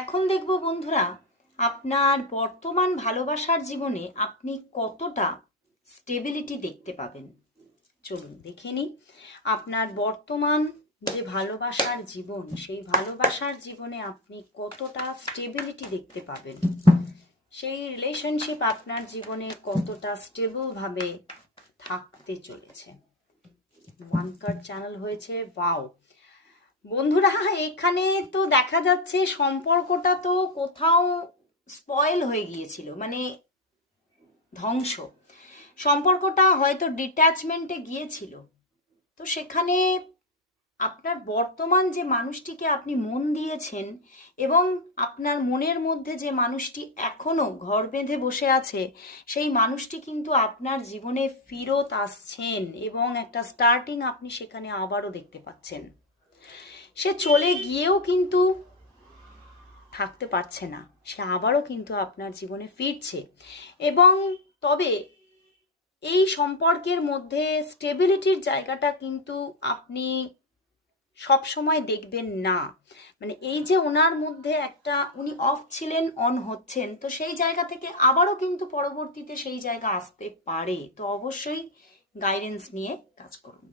এখন দেখব বন্ধুরা, আপনার বর্তমান ভালোবাসার জীবনে আপনি কতটা স্টেবিলিটি দেখতে পাবেন। চলুন দেখে নিই আপনার বর্তমান যে ভালোবাসার জীবন, সেই ভালোবাসার জীবনে আপনি কতটা স্টেবিলিটি দেখতে পাবেন। সেই রিলেশনশিপ আপনার জীবনে কতটা স্টেবলভাবে থাকতে চলেছে। ওয়ান কার্ড চ্যানেল হয়েছে, ওয়াও। বন্ধুরা, এখানে তো দেখা যাচ্ছে সম্পর্কটা তো কোথাও স্পয়েল হয়ে গিয়েছিল, মানে ধ্বংস। সম্পর্কটা হয়তো ডিট্যাচমেন্টে গিয়েছিল। তো সেখানে আপনার বর্তমান যে মানুষটিকে আপনি মন দিয়েছেন এবং আপনার মনের মধ্যে যে মানুষটি এখনো ঘর বেঁধে বসে আছে, সেই মানুষটি কিন্তু আপনার জীবনে ফিরত আসছেন এবং একটা স্টার্টিং আপনি সেখানে আবারও দেখতে পাচ্ছেন। সে চলে গিয়েও কিন্তু থাকতে পারছে না, সে আবারও কিন্তু আপনার জীবনে ফিরছে। এবং তবে এই সম্পর্কের মধ্যে স্টেবিলিটির জায়গাটা কিন্তু আপনি সব সময় দেখবেন না। মানে এই যে ওনার মধ্যে একটা, উনি অফ ছিলেন অন হচ্ছেন, তো সেই জায়গা থেকে আবারও কিন্তু পরবর্তীতে সেই জায়গা আসতে পারে। তো অবশ্যই গাইডেন্স নিয়ে কাজ করুন।